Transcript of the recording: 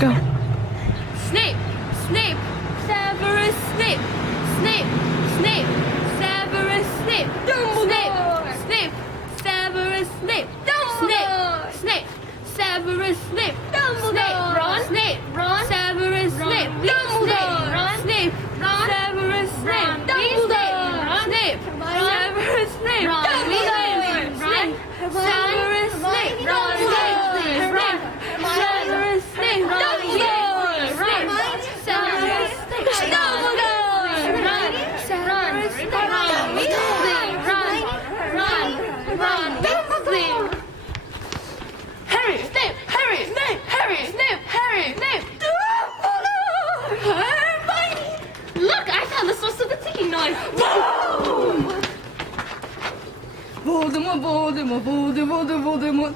Go. Snape, Snape, Severus Snape, Snape, Snape, Severus Snape, Snape, Snape, Severus Snape, Snape, Snape, Severus Snape, Snape, Ron, Snape, Ron, Severus Snape, Snape, Ron, Snape, Ron, Severus Snape, Snape, Snape, Severus Snape, Ron, Snape, Ron, Severus Snape, Ron, Snape, Severus Snape, Ron, Harry, Snape, Harry, Snape, Harry, Snape, Harry, Snape. Look, I found the source of the ticking noise. Voldemort, Voldemort, Voldemort, Voldemort.